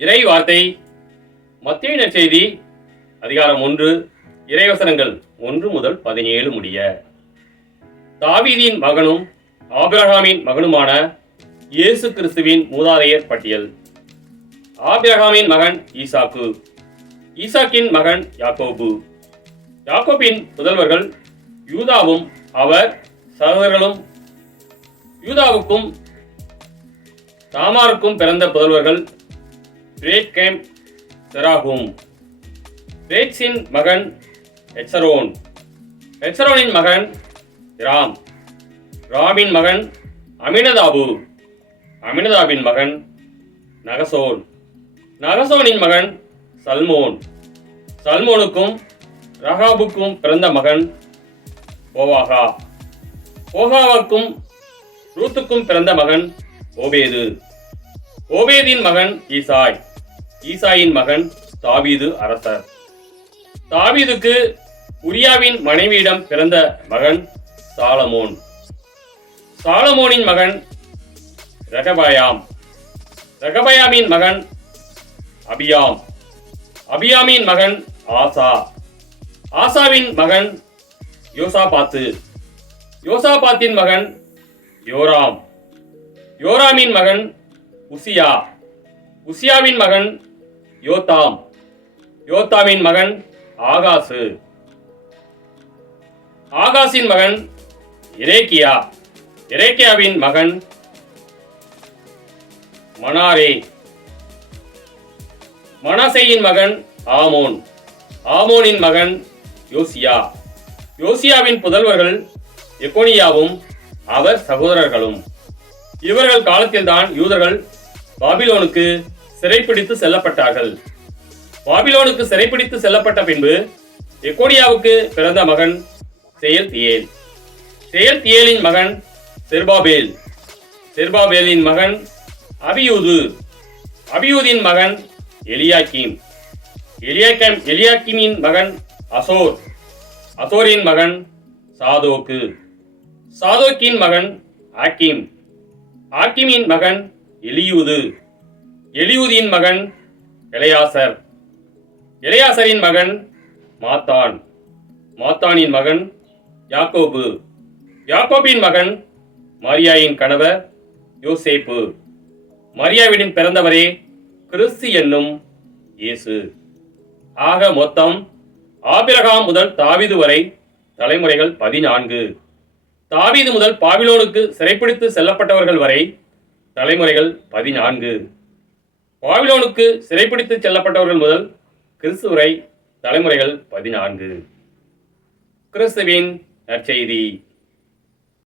இறை வார்த்தை மத்தேயு நற்செய்தி அதிகாரம் 1 இறைவசனங்கள் 1 முதல் 17 முடிய. தாவீதின் மகனும் ஆபிரகாமின் மகனுமான இயேசு கிறிஸ்துவின் மூதாதையர் பட்டியல். ஆபிரகாமின் மகன் ஈசாக்கு, ஈசாக்கின் மகன் யாக்கோபு, யாக்கோபின் புதல்வர்கள் யூதாவும் அவர் சகோதரர்களும். யூதாவுக்கும் தாமாருக்கும் பிறந்த புதல்வர்கள் ரேக்கேம், செராகும். ரேட்சின் மகன் எச்சரோன், எச்சரோனின் மகன் ராம், ராமின் மகன் அமினதாபு, அமினதாபின் மகன் நகசோன், நகசோனின் மகன் சல்மோன், சல்மோனுக்கும் ரகாபுக்கும் பிறந்த மகன் போவாகா, போகாவுக்கும் ரூத்துக்கும் பிறந்த மகன் ஓபேது, ஓபேதின் மகன் ஈசாய், ஈசாயின் மகன் தாவீது அரசர். தாவீதுக்கு உரியாவின் மனைவியிடம் பிறந்த மகன் சாலமோன், சாலமோனின் மகன் ரெகபாயாம், ரெகபாயாமின் மகன் அபியாம், அபியாமின் மகன் ஆசா, ஆசாவின் மகன் யோசாபாத்து, யோசாபாத்தின் மகன் யோராம், யோராமின் மகன் உசியா, உசியாவின் மகன் யோத்தாம், யோத்தாமின் மகன் ஆகாசு, ஆகாசின் மகன் எரேக்கியா, எரேக்கியாவின் மகன் மனாரே, மனாசேயின் மகன் ஆமோன், ஆமோனின் மகன் யோசியா, யோசியாவின் புதல்வர்கள் எக்கோனியாவும் அவர் சகோதரர்களும். இவர்கள் காலத்தில்தான் யூதர்கள் பாபிலோனுக்கு சிறைப்பிடித்து செல்லப்பட்டார்கள். பாபிலோனுக்கு சிறைப்பிடித்து செல்லப்பட்ட பின்பு எக்கோனியாவுக்கு பிறந்த மகன் செயல்தியேல், செயல்தியேலின் மகன் செருபாபேல், செருபாபேலின் மகன் அபியூது, அபியூதின் மகன் எலியாக்கீம், எலியாக்கீமின் மகன் அசோர், அசோரின் மகன் சாதோக்கு, சாதோக்கின் மகன் ஆக்கீம், ஆக்கிமின் மகன் எலியூது, எலியூதின் மகன் எலையாசர், எலையாசரின் மகன் மாத்தான், மாத்தானின் மகன் யாக்கோபு, யாக்கோபின் மகன் மரியாயின் கணவர் யோசேப்பு, மரியாவிடம் பிறந்தவரே கிறிஸ்து என்னும் இயேசு. ஆக மொத்தம் ஆபிரகாம் முதல் தாவீது வரை தலைமுறைகள் 14. தாவீது முதல் பாபிலோனுக்கு சிறைப்பிடித்து செல்லப்பட்டவர்கள் வரை தலைமுறைகள் 14. பாபிலோனுக்கு சிறைப்பிடித்து செல்லப்பட்டவர்கள் முதல் கிறிஸ்து வரை தலைமுறைகள் 14. கிறிஸ்துவின் நற்செய்தி.